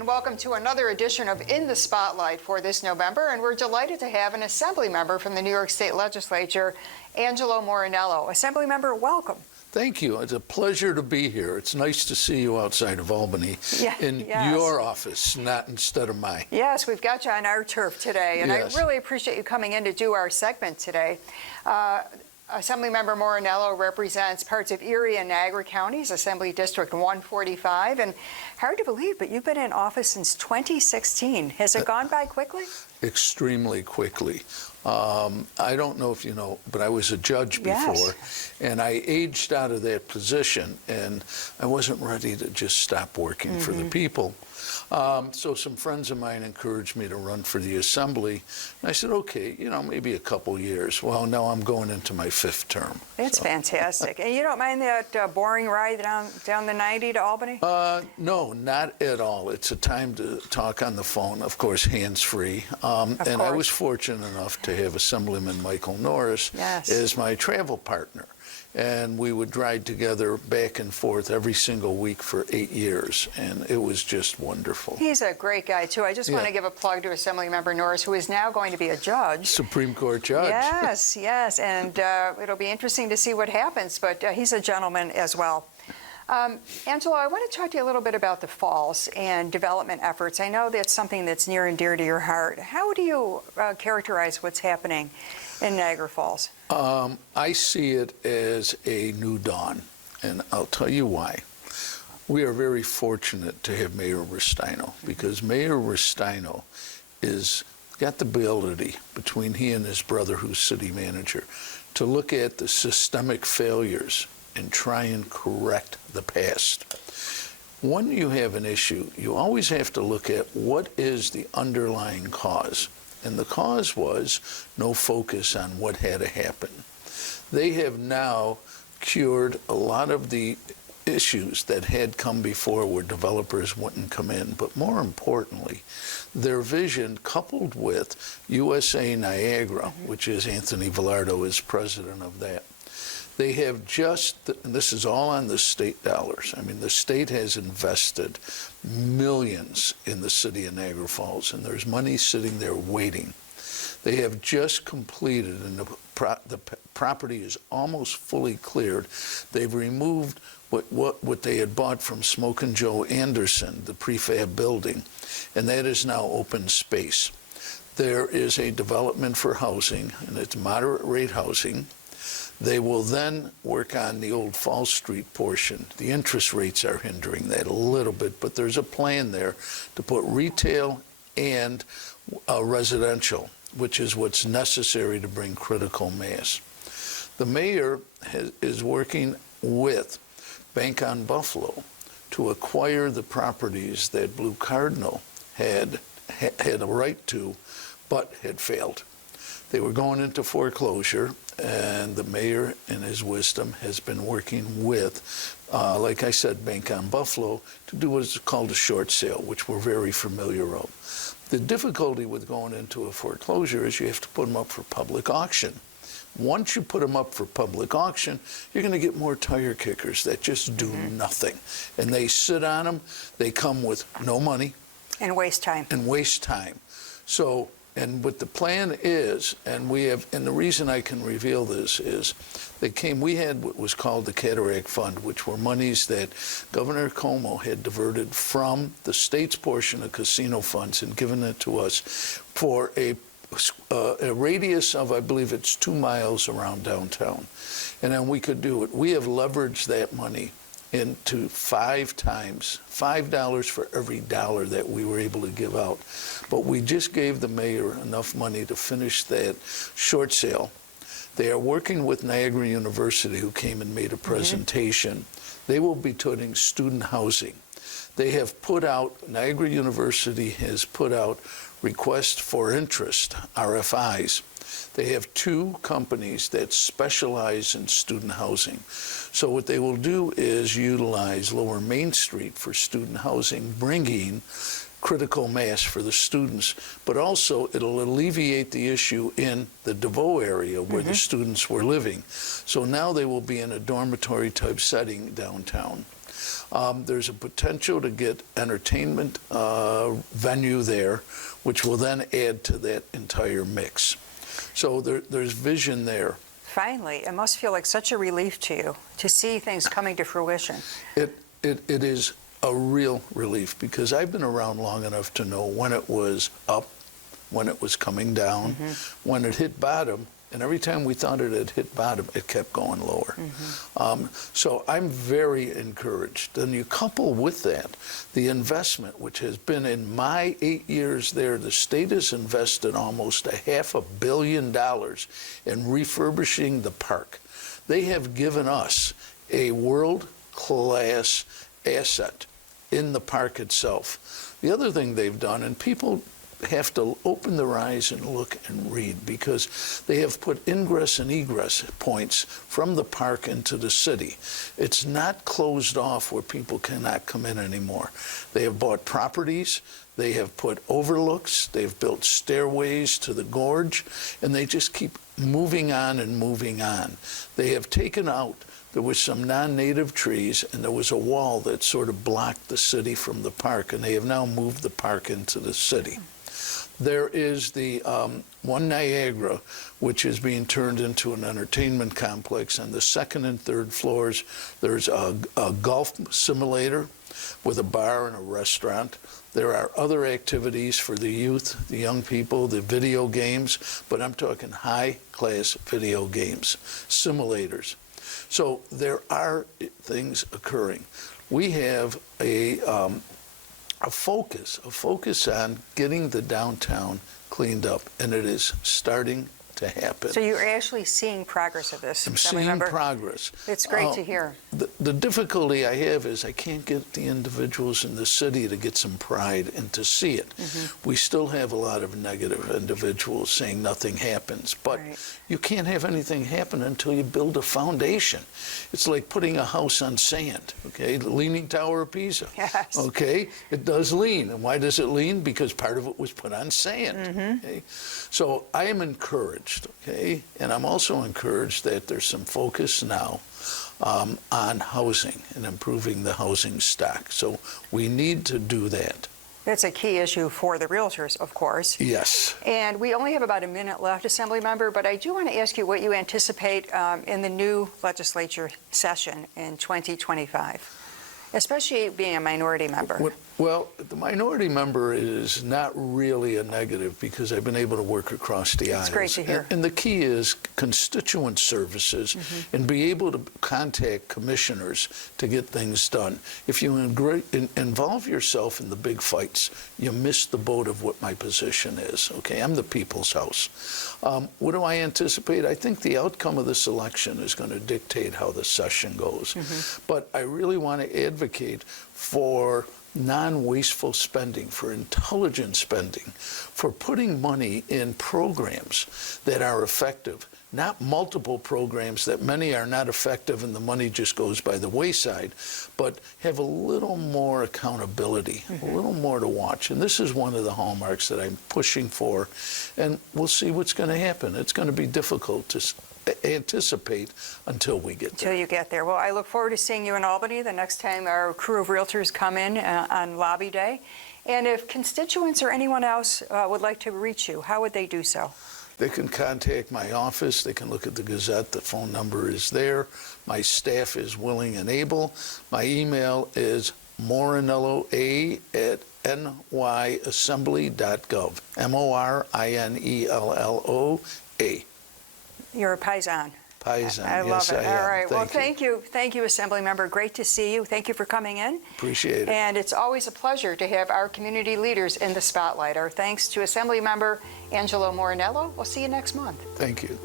and welcome to another edition of In the Spotlight for this November. And we're delighted to have an Assembly member from the New York State Legislature, Angelo Morinello. Assembly member, welcome. Thank you. It's a pleasure to be here. It's nice to see you outside of Albany in your office, not instead of mine. Yes, we've got you on our turf today, and Yes. I really appreciate you coming in to do our segment today. Assemblymember Morinello represents parts of Erie and Niagara counties, Assembly District 145, and hard to believe, but you've been in office since 2016. Has it gone by quickly? Extremely quickly. I don't know if you know, but I was a judge before, and I aged out of that position, and I wasn't ready to just stop working for the people. So some friends of mine encouraged me to run for the Assembly, and I said, okay, maybe a couple years. Well, now I'm going into my 5th term. That's fantastic. And you don't mind that boring ride down the 90 to Albany? No, not at all. It's a time to talk on the phone, of course, hands-free. And I was fortunate enough to have Assemblyman Michael Norris as my travel partner. And we would ride together back and forth every single week for 8 years, and it was just wonderful. He's a great guy, too. I just want to give a plug to Assemblymember Norris, who is now going to be a judge. Supreme Court judge. Yes, yes, and it'll be interesting to see what happens, but he's a gentleman as well. Angelo, I want to talk to you a little bit about the falls and development efforts. I know that's something that's near and dear to your heart. How do you characterize what's happening in Niagara Falls? I see it as a new dawn, and I'll tell you why. We are very fortunate to have Mayor Restaino, because Mayor Restaino is got the ability, between he and his brother, who's city manager, to look at the systemic failures and try and correct the past. When you have an issue, you always have to look at what is the underlying cause. And the cause was no focus on what had to happen. They have now cured a lot of the issues that had come before where developers wouldn't come in. But more importantly, their vision, coupled with USA Niagara, which is Anthony Villardo is president of that, they have just, and this is all on the state dollars. I mean, the state has invested millions in the city of Niagara Falls, and there's money sitting there waiting. They have just completed, and the property is almost fully cleared. They've removed what they had bought from Smokin' Joe Anderson, the prefab building, and that is now open space. There is a development for housing, and it's moderate rate housing. They will then work on the old Fall Street portion. The interest rates are hindering that a little bit, but there's a plan there to put retail and residential, which is what's necessary to bring critical mass. The mayor is working with Bank on Buffalo to acquire the properties that Blue Cardinal had a right to, but had failed. They were going into foreclosure, and the mayor, in his wisdom, has been working with, like I said, Bank on Buffalo, to do what is called a short sale, which we're very familiar of. The difficulty with going into a foreclosure is you have to put them up for public auction. Once you put them up for public auction, you're going to get more tire kickers that just do nothing. And they sit on them, they come with no money. And waste time. And waste time. So, and what the plan is, and the reason I can reveal this is, we had what was called the Cataract Fund, which were monies that Governor Como had diverted from the state's portion of casino funds and given it to us for a radius of, I believe it's 2 miles around downtown. And then we could do it. We have leveraged that money into 5 times, $5 for every dollar that we were able to give out. But we just gave the mayor enough money to finish that short sale. They are working with Niagara University, who came and made a presentation. They will be putting student housing. They have put out, Niagara University has put out requests for interest, RFIs. They have 2 companies that specialize in student housing. So what they will do is utilize Lower Main Street for student housing, bringing critical mass for the students, but also it'll alleviate the issue in the DeVoe area where the students were living. So now they will be in a dormitory type setting downtown. There's a potential to get entertainment venue there, which will then add to that entire mix. So there's vision there. Finally, it must feel like such a relief to you to see things coming to fruition. It is a real relief because I've been around long enough to know when it was up, when it was coming down, when it hit bottom, and every time we thought it had hit bottom, it kept going lower. So I'm very encouraged. And you couple with that the investment, which has been in my 8 years there, the state has invested almost $500 million in refurbishing the park. They have given us a world-class asset in the park itself. The other thing they've done, and people have to open their eyes and look and read, because they have put ingress and egress points from the park into the city. It's not closed off where people cannot come in anymore. They have bought properties, they have put overlooks, they've built stairways to the gorge, and they just keep moving on and moving on. They have taken out, there was some non-native trees, and there was a wall that sort of blocked the city from the park, and they have now moved the park into the city. There is the One Niagara, which is being turned into an entertainment complex. On the second and third floors, there's a golf simulator with a bar and a restaurant. There are other activities for the youth, the young people, the video games, but I'm talking high-class video games, simulators. So there are things occurring. We have a focus on getting the downtown cleaned up, and it is starting to happen. So you're actually seeing progress of this. I'm seeing progress. It's great to hear. The difficulty I have is I can't get the individuals in the city to get some pride and to see it. We still have a lot of negative individuals saying nothing happens, but you can't have anything happen until you build a foundation. It's like putting a house on sand, okay? The Leaning Tower of Pisa, okay? It does lean, and why does it lean? Because part of it was put on sand, okay? So I am encouraged, okay? And I'm also encouraged that there's some focus now on housing and improving the housing stock. So we need to do that. That's a key issue for the realtors, of course. Yes. And we only have about a minute left, Assembly Member, but I do want to ask you what you anticipate in the new legislature session in 2025, especially being a minority member. Well, the minority member is not really a negative because I've been able to work across the aisles. It's great to hear. And the key is constituent services and be able to contact commissioners to get things done. If you involve yourself in the big fights, you miss the boat of what my position is. Okay, I'm the people's house. What do I anticipate? I think the outcome of this election is going to dictate how the session goes. But I really want to advocate for non-wasteful spending, for intelligent spending, for putting money in programs that are effective, not multiple programs that many are not effective and the money just goes by the wayside, but have a little more accountability, a little more to watch. And this is one of the hallmarks that I'm pushing for, and we'll see what's going to happen. It's going to be difficult to anticipate until we get there. Until you get there. Well, I look forward to seeing you in Albany the next time our crew of realtors come in on lobby day. And if constituents or anyone else would like to reach you, how would they do so? They can contact my office. They can look at the Gazette. The phone number is there. My staff is willing and able. My email is morinello@nyassembly.gov. MORINELLOA. You're a Paisan. Paisan. I love it. All right. Well, thank you. Thank you, Assembly Member. Great to see you. Thank you for coming in. Appreciate it. And it's always a pleasure to have our community leaders in the spotlight. Our thanks to Assembly Member Angelo Morinello. We'll see you next month. Thank you.